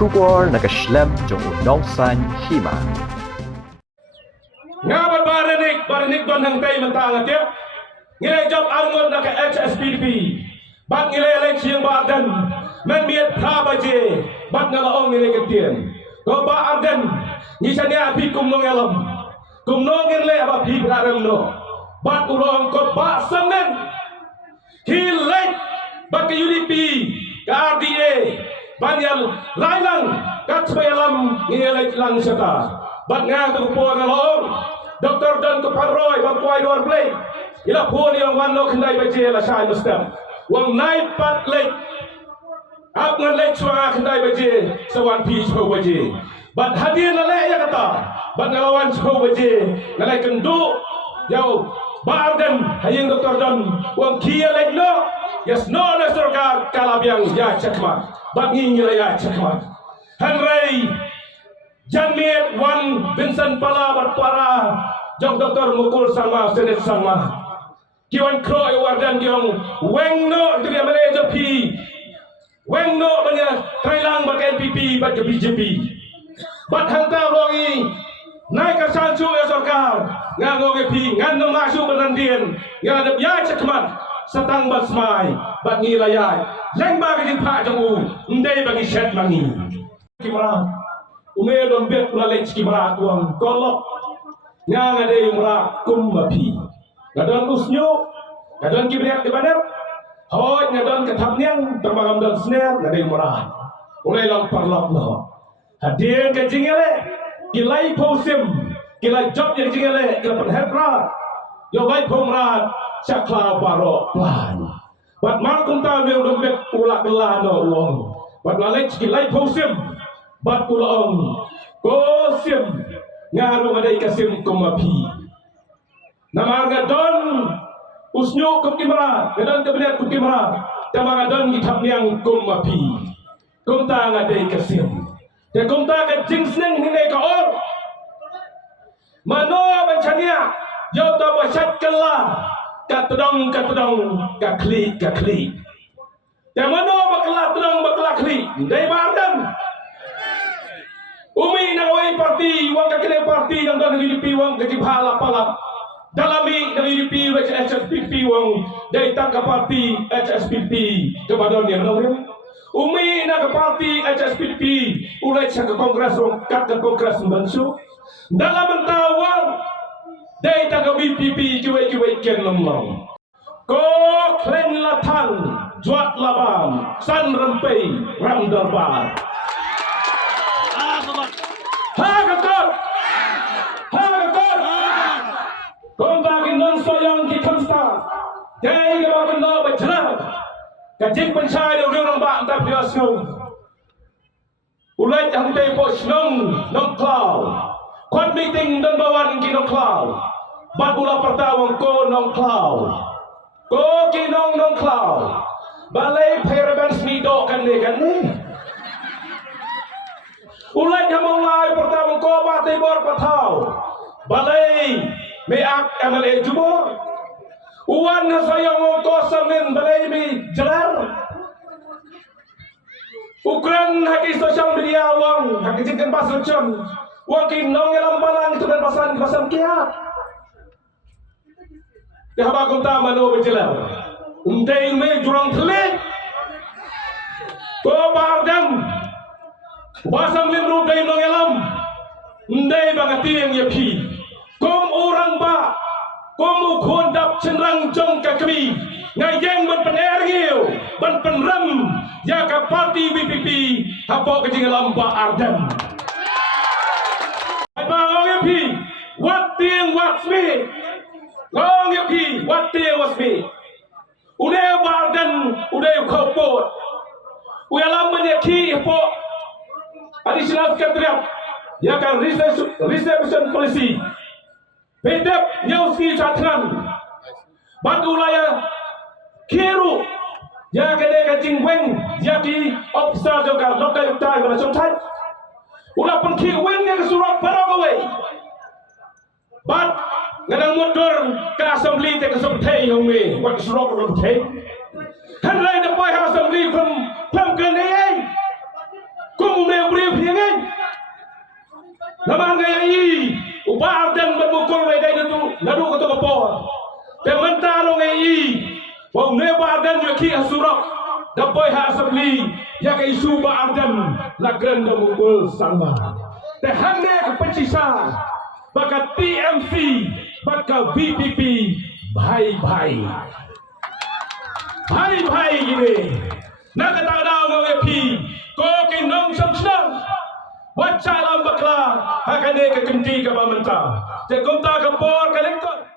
Kubor nakaslem jong unongsan hima. Nga barinig don hang tay mentang tiap. Ngilay job angon naka HSPP. Bat ngilay eleksyon baadan. Men miet prabaje. Bat ngalaong ngilay ketien. Ko baadan. Ngisanya api kumnong elam. Kumnong ngilay apa pi berarang no. Bat urong ko ba sangen. Hilay. Bat ke UDP. Ke RDA. Banyal lailang. Kat sebayalam ngilay lang seta. Bat nga kepuan ngalaong. Dr. Don Keparoy, Bangkuai Luar Play. Ila pun yang wano kendai baje la syai mustam. Wang naik pat lek. Ap ngan lek suara kendai baje. Sawan pi sepau baje. Bat hadir na lek ya kata. Bat ngalawan sepau baje. Ngalai kenduk. Yau. Barden. Hayang Dr. Don. Wang kia lek no. Yes no na surga kalabiang ya cekmat. Bat ngingila ya cekmat. Henry. Jamiat Wan Vincent Pala berpara jong Dr. Mukul sama Senet sama kiwan Kroy Wardan jong Wengno itu dia manager P Wengno banyak Thailand bak NPP bak BJP bat hantar longi naik ke sansu ya sorkar ngangoge P ngandung langsung benandian ngadep ya cekmat setang bat smai bat ngilayai leng bagi pak jong u ndai bagi syet mangi kimara umel dompet pulalek cikibara tuang kolok yang ada yang merak kumapi ngadon usnyo ngadon kibriak di bandar hoi ngadon ketapniang terbagam dan snare ada yang merak mulai lang parlap no hadir ke jingele kilai posim kilai job yang jingele kila penhedra yo lai pomrat cakla barok plan bat markum tal meu dompet ulak gelano uang bat lalek kilai posim bat ulang kosim ngaru ada ikasim kumapi nama ngadon usnyo kumkimra ngadon kebenar kumkimra nama ngadon kitapniang kumapi kumta ngada ikasim dan kumta ke jingsneng hinai ka or mano bancania yau ta basyat kala katedong ka klik dan mano bakla tedong bakla klik dai bardan Umi nawai parti, wang kakile parti yang dah UDP wang kecip halap palap. Dalami dari UDP HSPP wang dari tangka parti HSPP kepada dia menawar. Umi nak parti HSPP ulai ke kongres wang kat ke kongres bansu. Dalam mentawang dari tangka BPP kiwai ken lemlang. Ko klen latang juat labam san rempai ram darbar. Kung bagin non soyong ki kamsta, day ka bagin no bajra, kajik pansay ng riyong ba ang tapos nung, ulit ang tayo nong cloud, quad meeting don bawan ki nong cloud, bagula pertawang ko nong cloud, ko ki nong cloud, balay paraban snido kan ni. Ulat yang mulai pertama ko batay bor patau balay may ak MLA jubor uwan na sayang ko samin balay may jalar ukran haki social media wang haki jengken pasrechon wang kinong elam balang itu dan basan kia dihaba kunta mano berjalar untay may jurang telik ko bardam Basam limru day nong elam ndai bangati yang yapi kom orang ba kom ukon dap cenrang jong kakmi ngayeng ban penergiu ban penram ya ka parti BPP hapo kejing elam ba ardam ba ngong yapi what thing what's me ngong yapi what thing what's me udah bardan udah kopot uyalam menyaki hapo Additional Secretariat ya kan reception policy pedep nyauski chatran batulaya kiru ya kede kajing weng ya ki officer juga lokal utai pada contai ulah pengki weng yang surat barang away bat ngadang mundur ke assembly te kesemptai home wat surat berhenti kan lain depai assembly from pemkenai kumu Barden bermukul may day na nadu ko to kapor. Te mentalo ngay wong ne Barden yo ki asurok. Dapoy ha asabli ya kay suba Barden lagran na mukul sama. Te hande ka pecisa baka TMC baka VPP bye-bye. Bye-bye gini. Nakatadaw mga pi ko kinong samsang. Wacha lang bakla hakane ka kunti ka pamanta. Te kumta ka por kalengkot.